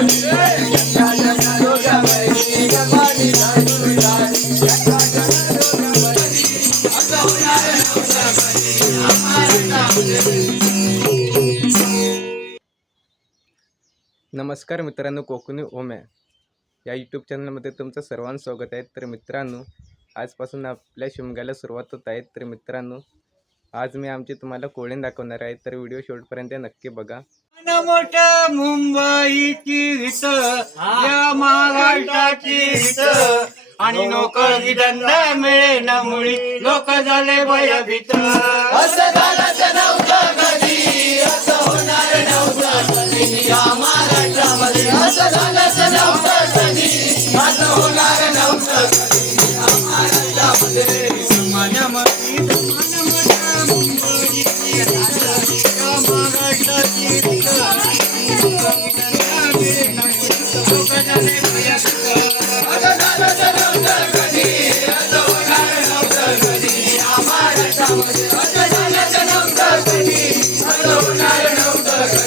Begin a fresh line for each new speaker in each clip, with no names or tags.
नमस्कार मित्रांनो कोकणी ओमे या यूट्यूब चॅनलमध्ये तुमचं सर्वांचं स्वागत आहे. तर मित्रांनो आजपासून आपल्या शिमग्याला सुरुवात होत आहे. तर मित्रांनो आज मी आमची तुम्हाला कोळण दाखवणार आहे तर व्हिडिओ शेवटपर्यंत नक्की बघा.
मोठ्या मुंबईची हित या महाराष्ट्राची हित. आणि नोकरी धंदा मिळे ना मुळी लोक झाले भयभीत. असं झालं नव्हतं कधी.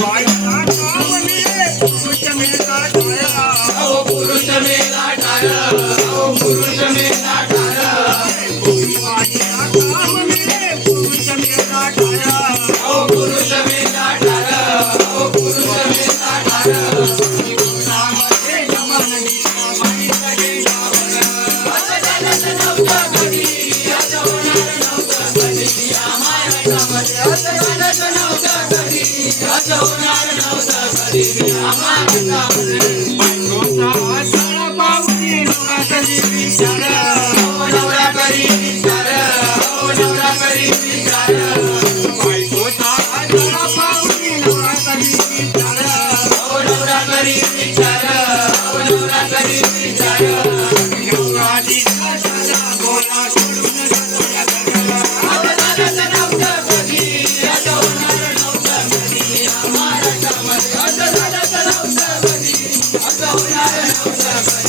Right.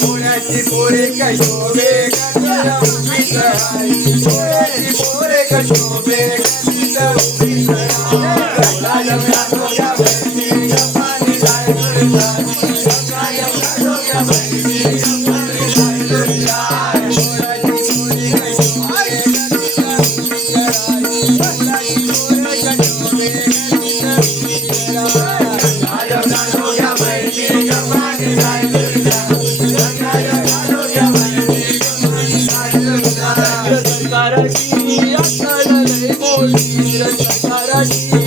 कोणाची पोरे कशोबे कोणाची पोरे कशोबे morir, hay que.